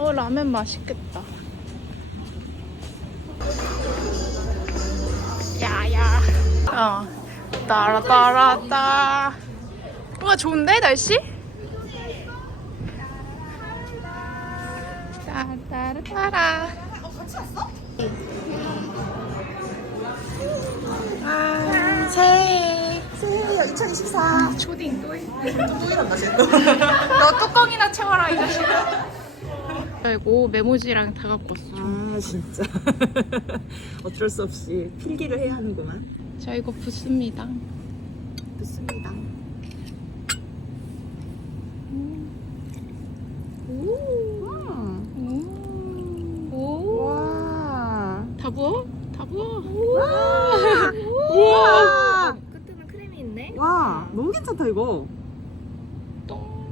어 라면 맛있겠다. 야야. 어. 따라따라따. 와 좋은데 날씨? 따라따라. 어, 같이 왔어? 아, 새해. 새해요 2024. 초딩 또 해. 또 이런다 지금. 너 뚜껑이나 채워라 이 자식아. 그리고 메모지랑 다 갖고 왔어. 아 진짜. 어쩔 수 없이 필기를 해야 하는구만. 저 이거 붙습니다. 좋습니다. 오. 오. 와. 다 부어? 다 부어? 와. 우와. 끝에는 크림이 있네. 와 너무 괜찮다 이거. 똥.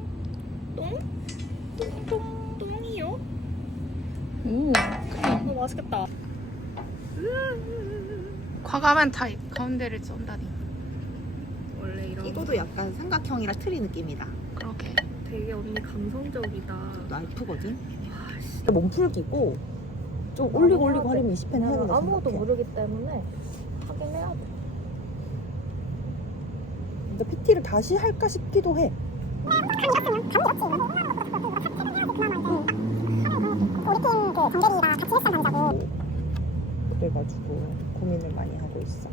똥? 똥? 똥이요? 오. 너무 맛있겠다. 과감한 타입. 가운데를 쏜다니. 원래 이런 이거도 약간 삼각형이라 트리 느낌이다. 그러게. 되게 언니 감성적이다. 나 F거든. 몸풀기고 좀 올리고 올리고 하려면 20펜 해야 된다 아무것도 생각해. 모르기 때문에 하긴 해야 돼. 근데 PT를 다시 할까 싶기도 해. 그래가지고 고민을 많이 하고 있어.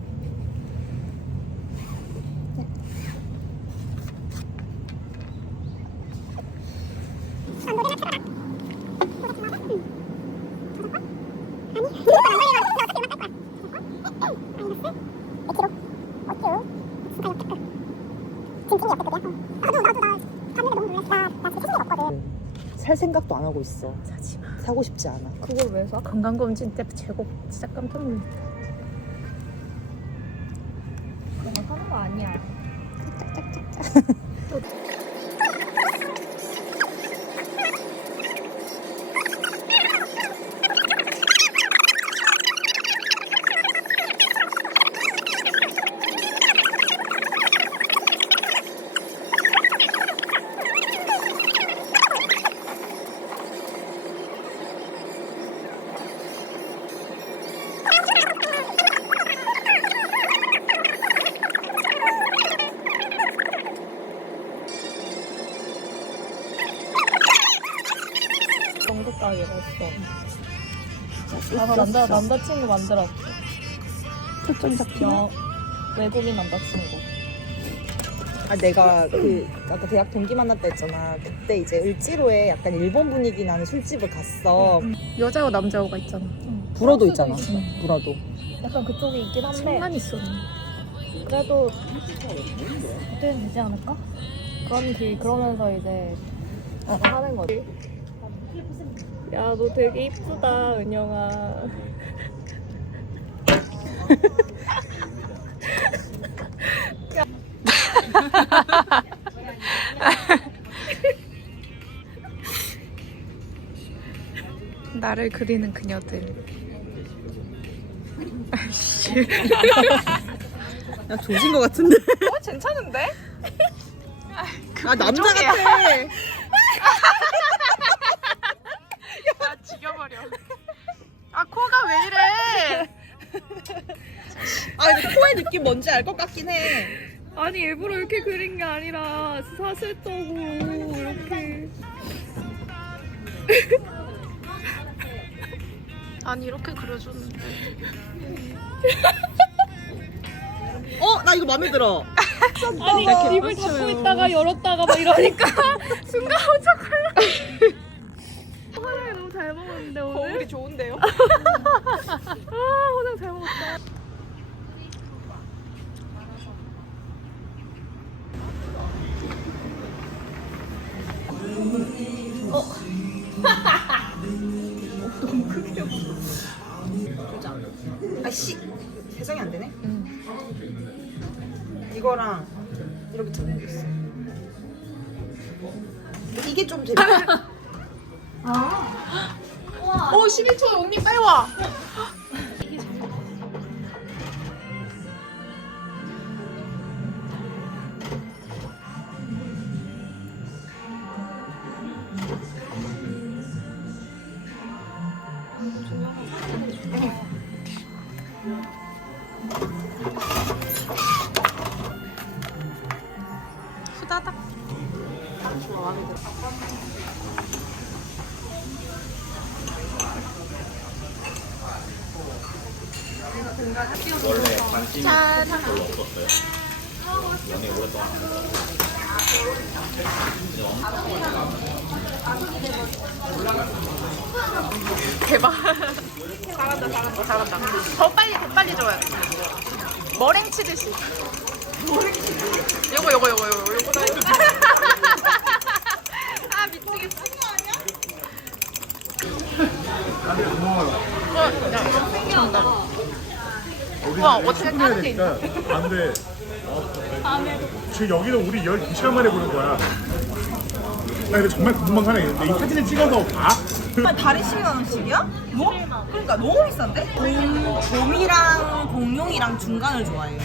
살 생각도 안 하고 있어. 사지 마. 사고 싶지 않아. 그걸 왜 사? 건강검진 때 제곱 진짜 깜짝 놀랐 그 가게가 있어. 아, 남자 남자친구 만들었어. 초점 잡히나? 여 외국인 남자친구. 아 내가 그 아까 대학 동기 만났다 했잖아. 그때 이제 을지로에 약간 일본 분위기 나는 술집을 갔어. 여자와 남자가 있잖아. 불어도 있잖아. 불어도. 약간 그쪽이 있긴 한데 책만 있었네. 그래도 그때는 되지 않을까? 그런 길 그러면서 이제 어, 하는 거지. 야 너 되게 이쁘다 은영아. 나를 그리는 그녀들. 야 조진 거 같은데? 어 괜찮은데? 아 남자. 같아. 아 죽여버려. 아 코가 왜 이래? 아 근데 코의 느낌 뭔지 알 것 같긴 해. 아니 일부러 이렇게 그린 게 아니라 사실적으로 이렇게. 아니 이렇게 그려줬는데. 어 나 이거 마음에 들어. 아니 이렇게 입을. 닫고 있다가 열었다가 막 이러니까 순간 엄청 화장이 너무 잘 거울이 좋은데요? 아 화장 잘 먹었다. 아씨 세상이 안 되네. 이거랑 이렇게 들어야겠어. 이게 좀 되게 어, 12초에 언니 빨리 와. 후다닥. 좋아, 마음에 들어. 원래 관심이 짠. 별로 없었어요. 연애 오랫동안 안 했어요. 대박. 잘한다, 잘한다, 잘한다. 더 빨리, 더 빨리 줘야 돼. 머랭 치듯이. 머랭 치듯이. 요거, 요거, 요거, 요거, 요거. 아, 미치겠어. 어, 야, 정답. 우와, 어떻게 게 있나? 안 돼. 지금 여기는 우리 12시간 만에 보는 거야. 나 근데 정말 궁금한 거 하나 있는데 이 사진을 찍어서 봐? 다리 10만 원씩이야? 뭐? 그러니까 너무 비싼데? 곰, 곰이랑 공룡이랑 중간을 좋아해요.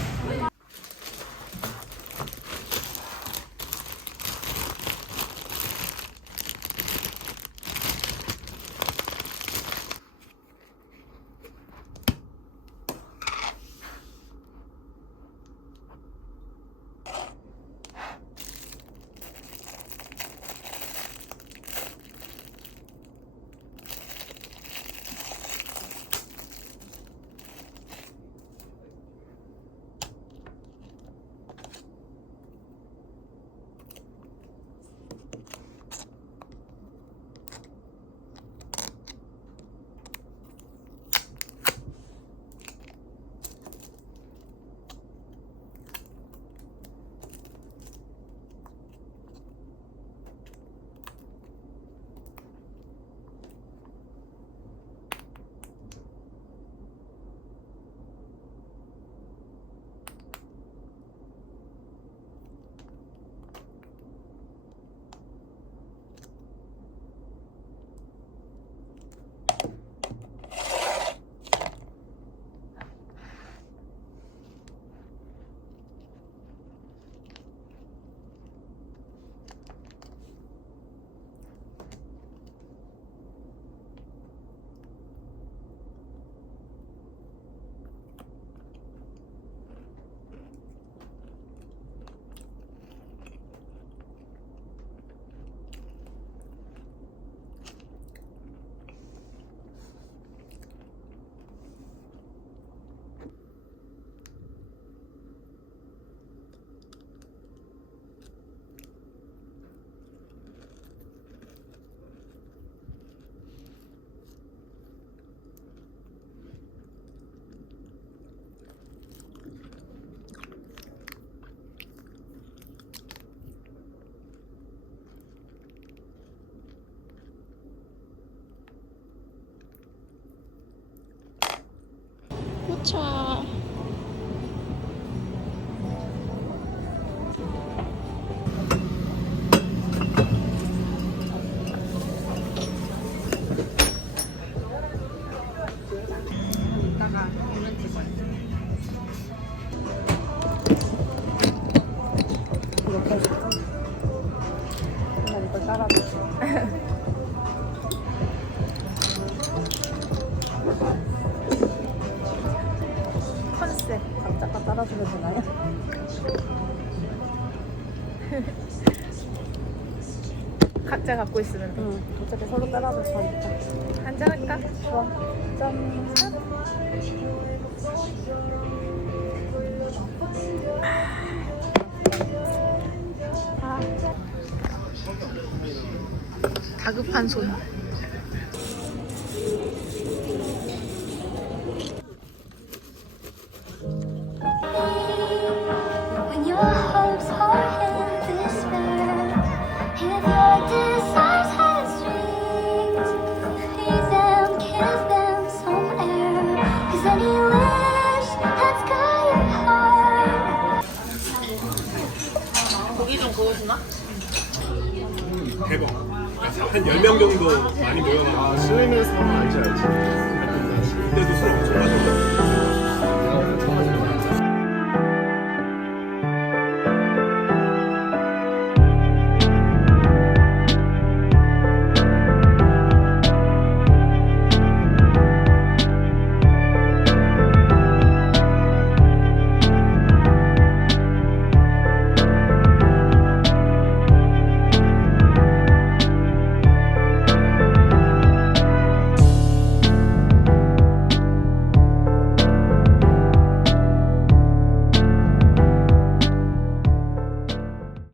컨셉 각자가 따라주면 되나요? 각자 갖고 있으면 돼. 응. 어차피 서로 따라줘서 되니까. 한잔 할까? 좋아. 짠. 다급한 손. When 한 10명 정도 많이 모여나. 아, 스웨덴에서 알지 알지. 그때도 술 엄청 마셨어.